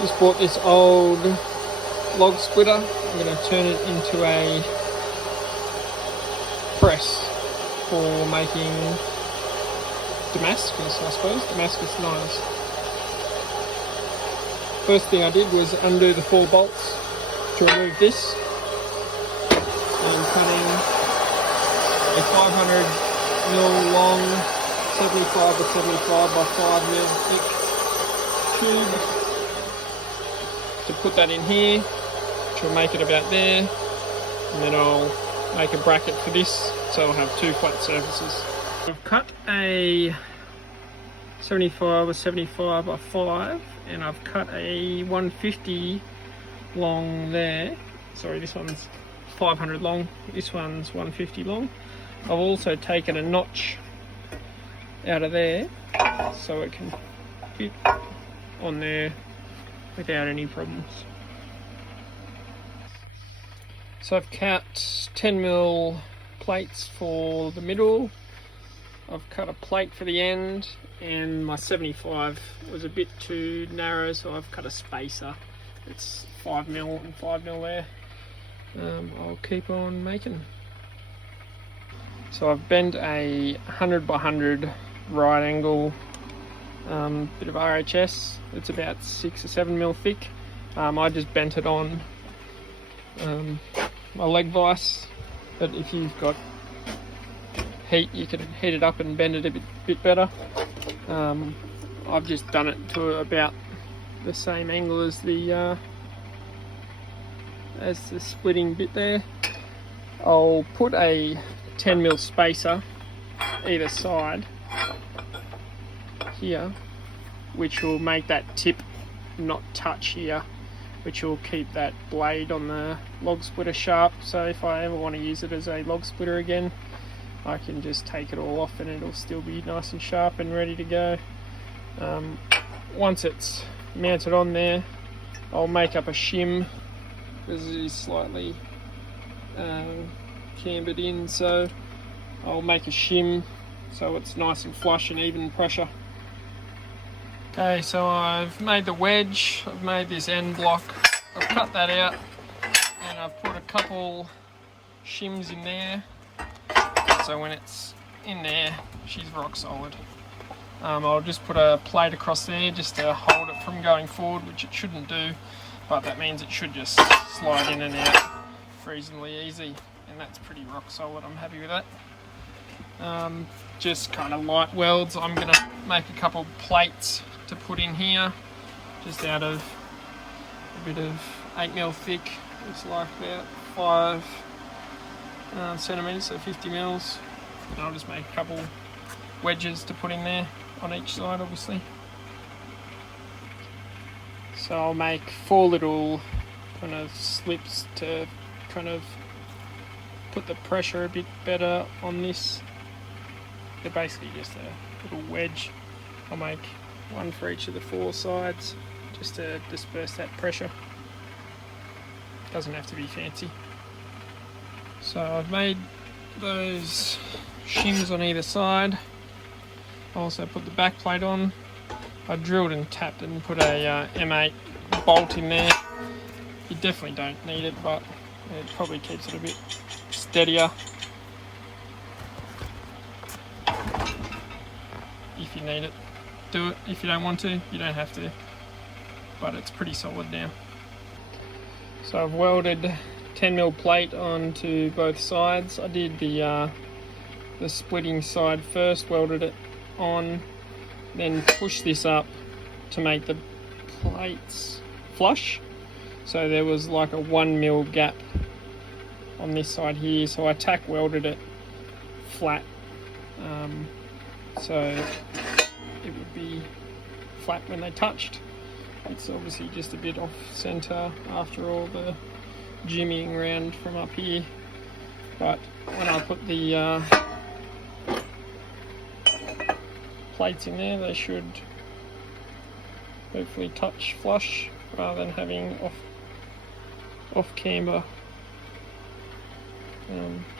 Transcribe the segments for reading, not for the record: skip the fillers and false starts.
Just bought this old log splitter. I'm going to turn it into a press for making Damascus, I suppose, Damascus knives. First thing I did was undo the 4 bolts to remove this, and cutting a 500mm long 75 by 75 by 5mm thick tube to put that in here, which will make it about there, and then I'll make a bracket for this so I'll have 2 flat surfaces. I've cut a 75 by 75 by 5, and I've cut a 150 long there. Sorry, this one's 500 long, this one's 150 long. I've also taken a notch out of there so it can fit on there without any problems. So I've cut 10mm plates for the middle. I've cut a plate for the end, and my 75 was a bit too narrow, so I've cut a spacer. It's 5mm and 5mm there. I'll keep on making. So I've bent a 100 by 100 right angle bit of RHS. It's about 6 or 7mm thick. I just bent it on my leg vise, but if you've got heat, you can heat it up and bend it a bit better. I've just done it to about the same angle as the splitting bit there. I'll put a 10mm spacer either side here, which will make that tip not touch here, which will keep that blade on the log splitter sharp. So if I ever want to use it as a log splitter again, I can just take it all off and it'll still be nice and sharp and ready to go. Once it's mounted on there, I'll make up a shim, because it is slightly cambered in, so I'll make a shim so it's nice and flush and even pressure. Okay, so I've made the wedge, I've made this end block, I've cut that out, and I've put a couple shims in there, so when it's in there, she's rock solid. I'll just put a plate across there just to hold it from going forward, which it shouldn't do, but that means it should just slide in and out reasonably easy, and that's pretty rock solid. I'm happy with that. Just kind of light welds. I'm going to make a couple plates to put in here, just out of a bit of 8mm thick. It's like about 5 centimeters, so 50 mils. And I'll just make a couple wedges to put in there on each side, obviously. So I'll make 4 little kind of slips to kind of put the pressure a bit better on this. They're basically just a little wedge. I'll make 1 for each of the 4 sides just to disperse that pressure. Doesn't have to be fancy. So I've made those shims on either side. I also put the back plate on. I drilled and tapped and put a M8 bolt in there. You definitely don't need it, but it probably keeps it a bit steadier. If you need it, do it. If you don't want to, you don't have to, but it's pretty solid now. So I've welded 10mm plate onto both sides. I did the splitting side first, welded it on, then pushed this up to make the plates flush. So there was like a 1mm gap on this side here, so I tack welded it flat, so it would be flat when they touched. It's obviously just a bit off center after all the jimmying around from up here, but when I put the plates in there, they should hopefully touch flush rather than having off camber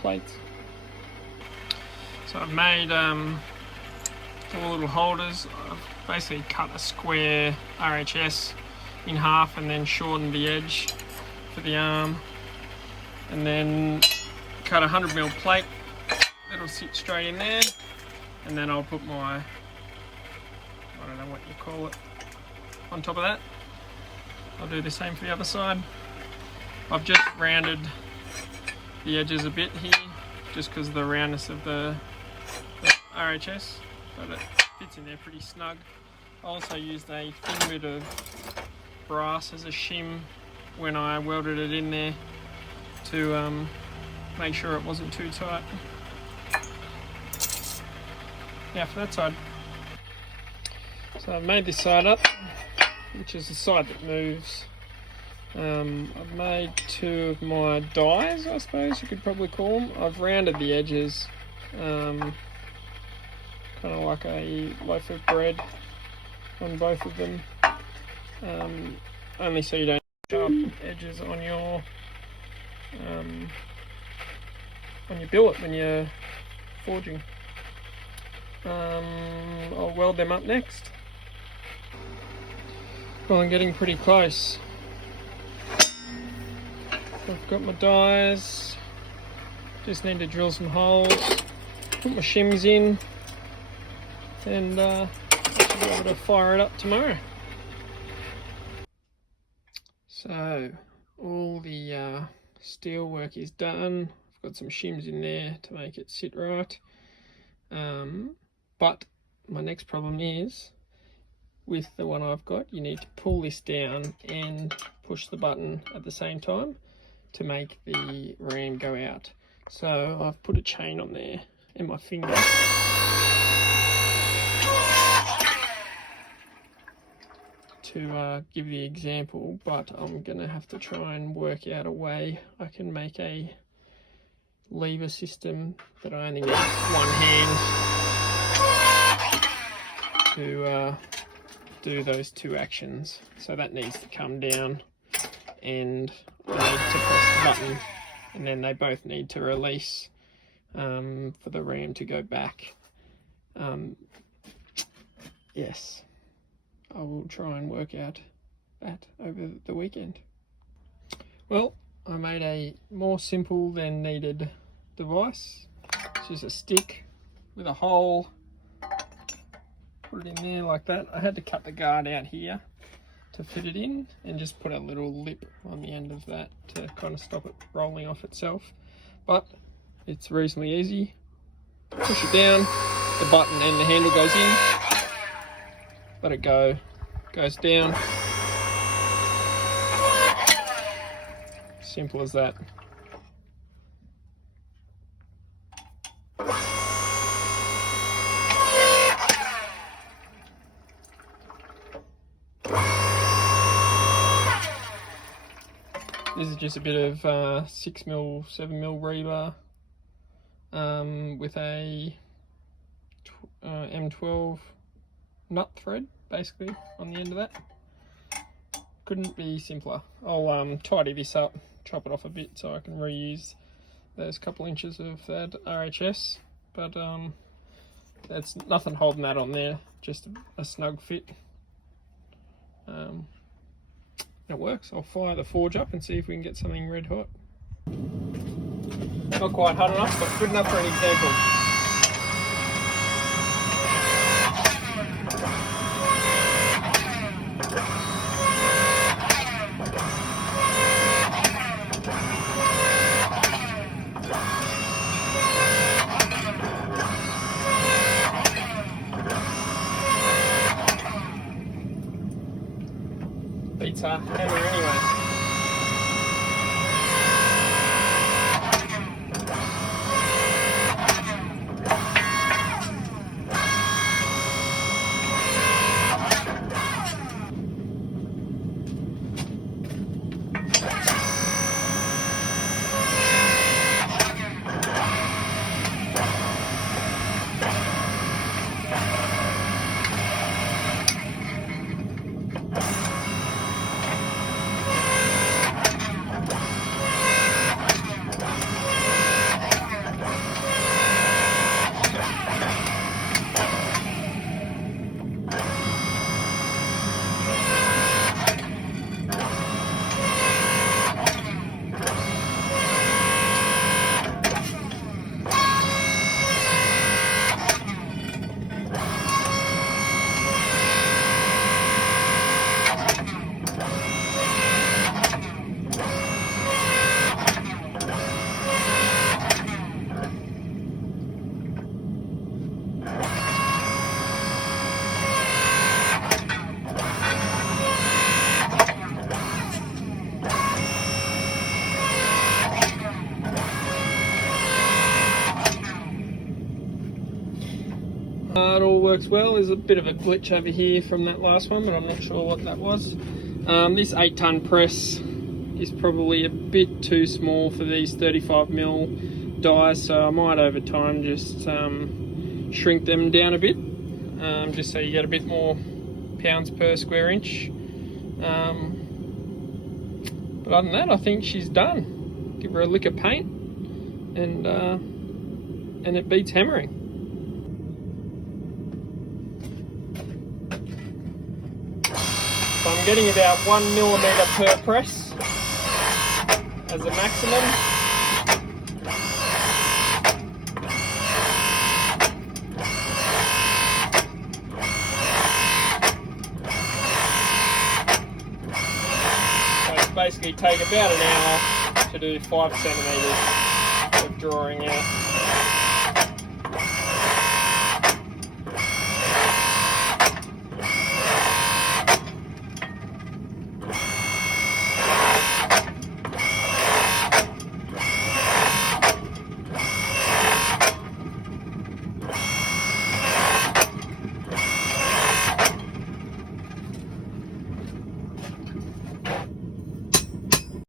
plates. So I've made 4 little holders. I've basically cut a square RHS in half and then shorten the edge for the arm, and then cut a 100mm plate that'll sit straight in there, and then I'll put my, I don't know what you call it, on top of that. I'll do the same for the other side. I've just rounded the edges a bit here just because of the roundness of the RHS, but it fits in there pretty snug. I also used a thin bit of brass as a shim when I welded it in there to make sure it wasn't too tight. Now for that side. So I've made this side up, which is the side that moves. I've made two of my dies, I suppose you could probably call them. I've rounded the edges, kind of like a loaf of bread on both of them, only so you don't sharp edges on your billet when you're forging. I'll weld them up next. Well, I'm getting pretty close. I've got my dies, just need to drill some holes, put my shims in, and I should be able to fire it up tomorrow. So all the steel work is done. I've got some shims in there to make it sit right, but my next problem is with the one I've got, you need to pull this down and push the button at the same time to make the ram go out. So I've put a chain on there and my finger to give the example, but I'm gonna have to try and work out a way I can make a lever system that I only need one hand to do those two actions. So that needs to come down and I need to press the button, and then they both need to release for the ram to go back. Yes, I will try and work out that over the weekend. Well, I made a more simple than needed device. It's just a stick with a hole. Put it in there like that. I had to cut the guard out here to fit it in and just put a little lip on the end of that to kind of stop it rolling off itself, but it's reasonably easy. Push it down, the button and the handle goes in, let it go, goes down. Simple as that. This is just a bit of 6mm, 7mm rebar with a M12 nut thread basically on the end of that. Couldn't be simpler. I'll tidy this up, chop it off a bit so I can reuse those couple inches of that RHS, but there's nothing holding that on there, just a snug fit. It works. I'll fire the forge up and see if we can get something red hot. Not quite hot enough, but good enough for an example. Beats a hammer anyway. it all works well. There's a bit of a glitch over here from that last one, but I'm not sure what that was. This 8-ton press is probably a bit too small for these 35mm dies, so I might over time just shrink them down a bit, just so you get a bit more pounds per square inch. But other than that, I think she's done. Give her a lick of paint, and it beats hammering. So I'm getting about 1mm per press as a maximum. Basically take about an hour to do 5 centimetres of drawing out.